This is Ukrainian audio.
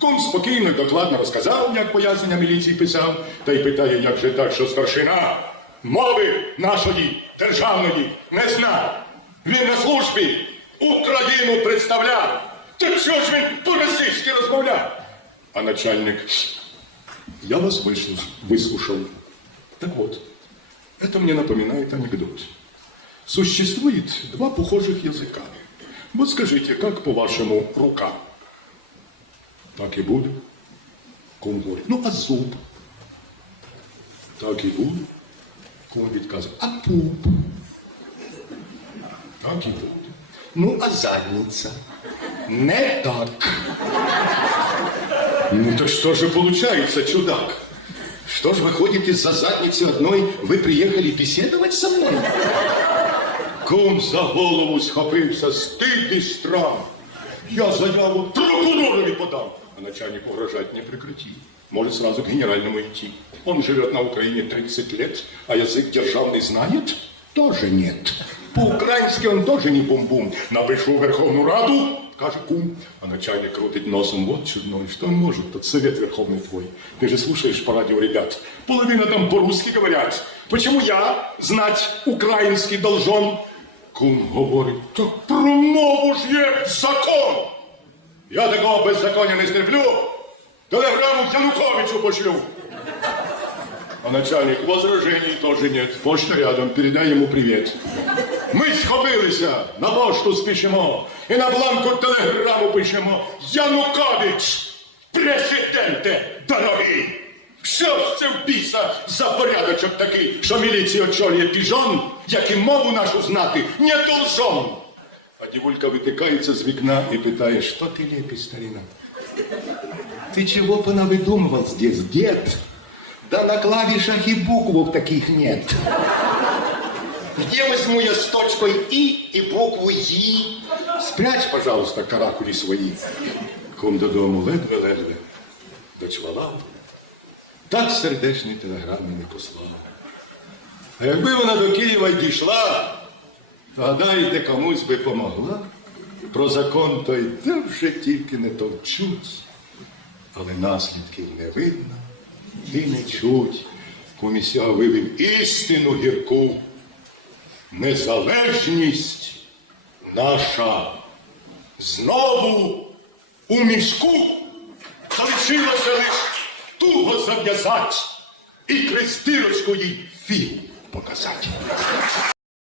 Кум спокійно і докладно розказав, як пояснення міліції писав, та й питає, як же так, що старшина мови нашої державної не зна. Він на службі Україну представляв. Так що ж він по-російськи розмовляв? А начальник, я вас выслуш- выслушал. Так вот, это мне напоминает анекдот. Существует два похожих языка. Вот скажите, как по-вашему рука? Так и будет. Кум говорить, ну а зуб? Так і буде. Кум відказує, а пуп? Так і буде. Ну, а задниця? Не так. Ну то что же получается, чудак? Что ж выходит из-за задницы одной вы приехали беседовать со мной? Кум за голову схопився, стид і страх. Я заяву прокуророві подам. А начальник угрожать не прекратил. Может сразу к генеральному идти. Он живет на Украине 30 лет, а язык державный знает? Тоже нет. По-украински он тоже не бум-бум. Напишу Верховную Раду, каже кум. А начальник крутит носом. Вот чудной, что он может, тот совет Верховный твой. Ты же слушаешь по радио ребят. Половина там по-русски говорят. Почему я знать украинский должен? Кум говорить, так про мову ж є закон. Я такого беззаконня не стерплю. Телеграмму Януковичу пошлю. А начальник возражений тоже нет. Почта рядом, передай ему привет. Ми схопилися, на пошту спішимо і на бланку телеграму пишемо. Янукович, президенте дорогий! Що ж це в біса за порядочок такий, що міліцію очолює піжон, як і мову нашу знати, не должен. А дівулька витикається з вікна і питає, що ти лепиш, старина? Ты чего понавыдумывал здесь, дед? Да на клавишах и буквок таких нет. Где возьму я с точкой И и букву И? Спрячь, пожалуйста, каракули свои. Кум додому ледве-ледве дочвала. Так сердечні телеграми не послав. А якби вона до Києва й дійшла, то гадаєте, комусь би помогла. Про закон той де вже тільки не товчуть, але наслідків не видно і не чуть. Комісія вивів істину гірку. Незалежність наша знову у мішку залишилося лиш туго зав'язать і крестирочку їй фігу показати.